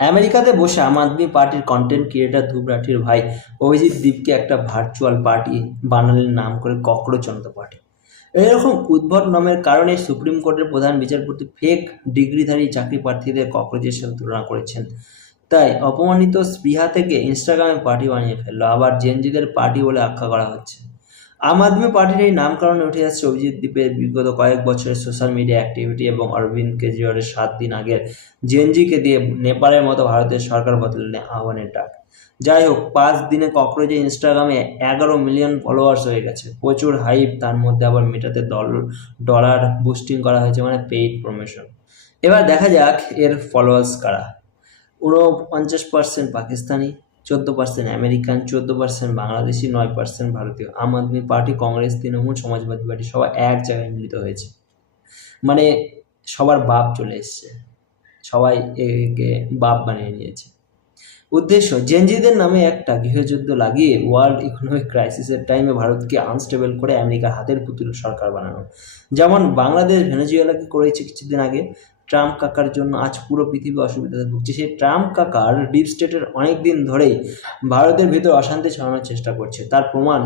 আমেরিকাতে বসে আম আদমি পার্টির কন্টেন্ট ক্রিয়েটর ধ্রুব রাঠির ভাই অভিজিৎ দীপকে একটা ভার্চুয়াল পার্টি বানালেন নাম করে ককরোচ জনতা পার্টি। এরকম উদ্ভট নামের কারণে সুপ্রিম কোর্টের প্রধান বিচারপতি ফেক ডিগ্রিধারী চাকরি প্রার্থীদের ককরোচের সাথে তুলনা করেছেন। তাই অপমানিত স্পৃহা থেকে ইনস্টাগ্রামে পার্টি বানিয়ে ফেললো, আবার জেনজিদের পার্টি বলে আখ্যা করা হচ্ছে। আম আদমি পার্টির এই নামকরণে উঠে আসছে অভিজিৎ দীপের বিগত কয়েক বছরের সোশ্যাল মিডিয়া অ্যাক্টিভিটি এবং অরবিন্দ কেজরিওয়ালের 7 দিন আগের জেনজিকে দিয়ে নেপালের মতো ভারতের সরকার বদলানোর আহ্বানের ডাক। যাই হোক, 5 দিনে ককরোচে ইনস্টাগ্রামে 11 মিলিয়ন ফলোয়ার্স হয়ে গেছে, প্রচুর হাইপ, তার মধ্যে আবার মেটাতে ডলার বুস্টিং করা হয়েছে, মানে পেইড প্রমোশন। এবার দেখা যাক এর ফলোয়ার্স কারা। 49% পাকিস্তানি, 14% আমেরিকান, 14% বাংলাদেশি, 9% ভারতীয়। আম আদমি পার্টি, কংগ্রেস, তৃণমূল, সমাজবাদী পার্টি সবাই এক জায়গায় মিলিত হয়েছে, মানে সবার বাপ চলে এসছে, সবাই একে বাপ বানিয়ে নিয়েছে। উদ্দেশ্য জেনজিদের নামে একটা গৃহযুদ্ধ লাগিয়ে ওয়ার্ল্ড ইকোনমিক ক্রাইসিসের টাইমে ভারতকে আনস্টেবল করে আমেরিকার হাতের পুতুল সরকার বানানো। যেমন বাংলাদেশ ভেনেজুয়েলাকে করেছে কিছুদিন আগে। ট্রাম্প কাকার জন্য আজ পুরো পৃথিবী অসুবিধাতে ভুগছে। সেই ট্রাম্প কাকার ডিপ স্টেটের অনেক দিন ধরেই ভারতের ভিতর অশান্তি ছড়ানোর চেষ্টা করছে। তার প্রমাণ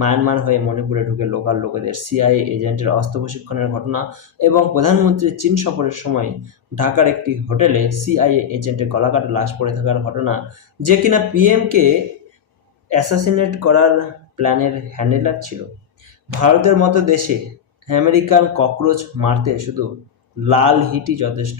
মায়ানমার হয়ে মণিপুরে ঢুকে লোকাল লোকেদের সিআইএ এজেন্টের অস্ত্র প্রশিক্ষণের ঘটনা, এবং প্রধানমন্ত্রীর চীন সফরের সময় ঢাকার একটি হোটেলে সিআইএ এজেন্টের গলাকাটা লাশ পড়ে থাকার ঘটনা, যে কিনা পিএমকে অ্যাসাসিনেট করার প্ল্যানের হ্যান্ডেলার ছিল। ভারতের মতো দেশে আমেরিকান ককরোচ মারতে শুধু লাল হিটই যথেষ্ট।